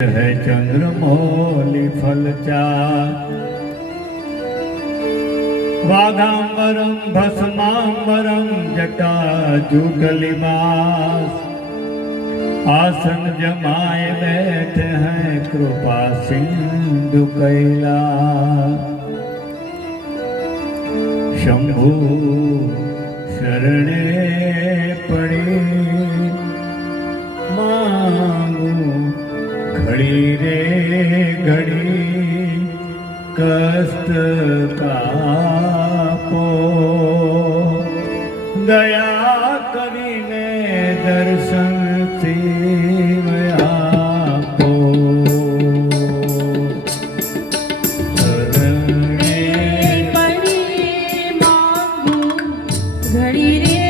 है चंद्रमौलि फलचार वाघाम्बरम भस्माम्बरम जटाजुगलिमास आसन जमाए बैठे हैं कृपा सिंधु कैला शंभु शरणे ઘડી રે ઘડી કસ્ત કાપો. દયા કરીને દર્શનથી ઘડી રે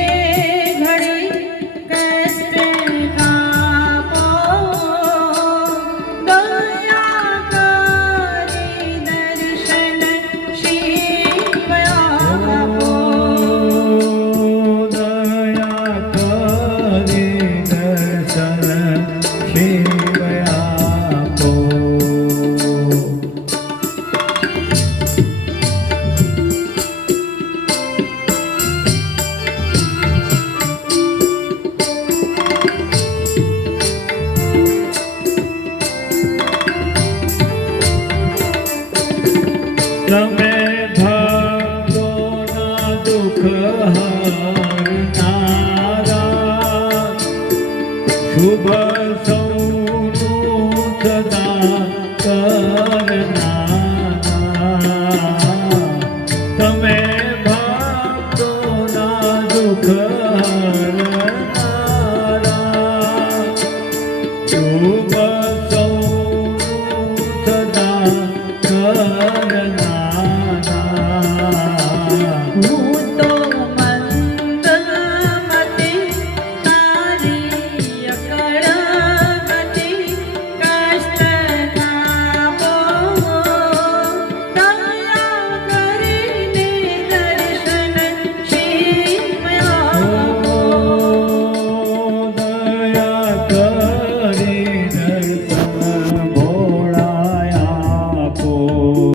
તમે ભક્તોના દુઃખ હરનારા શુભ સદા